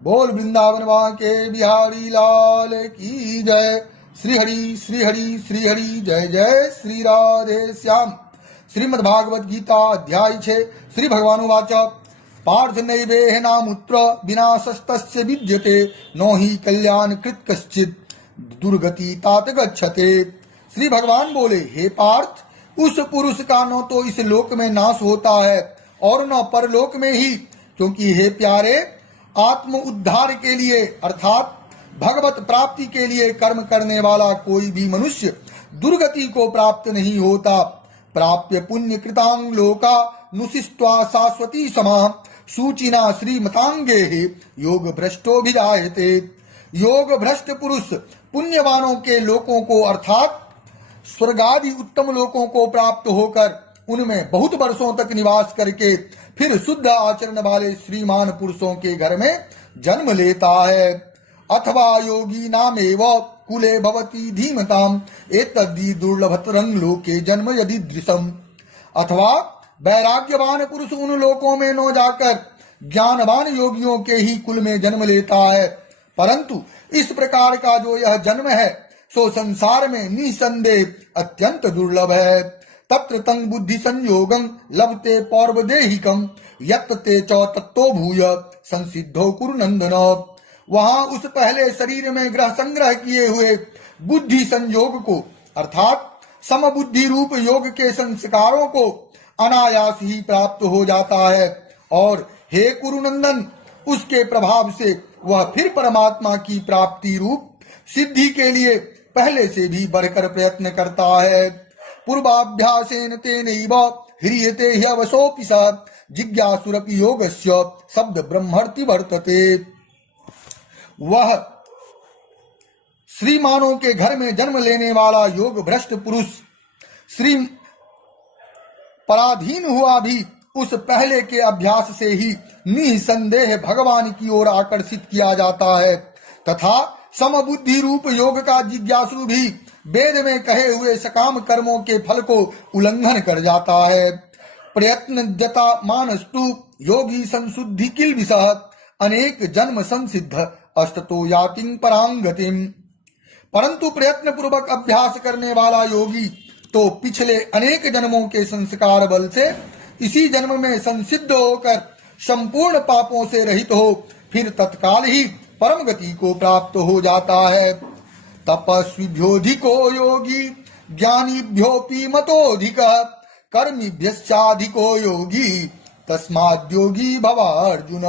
बोल वृंदावन के बिहारी लाल की जय। श्री हरि श्री हरि श्री हरि जय जय श्री राधे श्याम। श्रीमद्भागवत गीता अध्याय 6। श्री भगवानुवाच पार्थ नैवेह नामुत्र विनाशस्तस्य विद्यते नो हि कल्याण कृत कश्चित् दुर्गति तात गच्छते। श्री भगवान बोले, हे पार्थ, उस पुरुष का न तो इस लोक में नाश होता है और न परलोक में ही, क्योंकि हे प्यारे, आत्म उद्धार के लिए अर्थात भगवत प्राप्ति के लिए कर्म करने वाला कोई भी मनुष्य दुर्गति को प्राप्त नहीं होता। प्राप्य पुण्य कृतांग लोका नुशिष्ट्वा शाश्वती समा सूचिना श्रीमतांगे योग भ्रष्टोभिजायते। योग भ्रष्ट पुरुष पुण्यवानों के लोकों को अर्थात स्वर्गादि उत्तम लोकों को प्राप्त होकर उनमें बहुत वर्षों तक निवास करके फिर शुद्ध आचरण वाले श्रीमान पुरुषों के घर में जन्म लेता है। अथवा योगी नामेव कुले भवति धीमताम एतद्धि दुर्लभतरं लोके जन्म यदि दृशम। अथवा वैराग्यवान पुरुष उन लोकों में न जाकर ज्ञानवान योगियों के ही कुल में जन्म लेता है, परंतु इस प्रकार का जो यह जन्म है सो संसार में निसंदेह अत्यंत दुर्लभ है। तत्र तं बुद्धि संयोगं लभते पौर्वदेहिकं यत्ते च तत्तो भूय संसिद्धो कुरु नंदन। वहां उस पहले शरीर में ग्रह संग्रह किए हुए बुद्धि संयोग को अर्थात समबुद्धि रूप योग के संस्कारों को अनायास ही प्राप्त हो जाता है और हे कुरुनंदन, उसके प्रभाव से वह फिर परमात्मा की प्राप्ति रूप सिद्धि के लिए पहले से भी बढ़कर प्रयत्न करता है। पूर्वाभ्यासेन तेनैव ह्रियते ह्यवसोऽपि स जिज्ञासुरपि योगस्य शब्द ब्रह्मर्ति वर्तते। वह श्रीमानों के घर में जन्म लेने वाला योग भ्रष्ट पुरुष श्री पराधीन हुआ भी उस पहले के अभ्यास से ही निसंदेह भगवान की ओर आकर्षित किया जाता है तथा समबुद्धि रूप योग का जिज्ञासु भी वेद में कहे हुए सकाम कर्मों के फल को उल्लंघन कर जाता है। प्रयत्नद्यता मानस्तु योगी संशुद्धि किल विषह अनेक जन्म संसिद्ध अष्टतो यातिं परांगतिम। परंतु प्रयत्न पूर्वक अभ्यास करने वाला योगी तो पिछले अनेक जन्मों के संस्कार बल से इसी जन्म में संसिद्ध होकर संपूर्ण पापों से रहित हो फिर तत्काल ही परम गति को प्राप्त हो जाता है। तपस्विभ्योधिको योगी ज्ञानीभ्योऽपि मतोऽधिकः कर्मिभ्यश्चाधिको योगी तस्माद्योगी भव अर्जुन।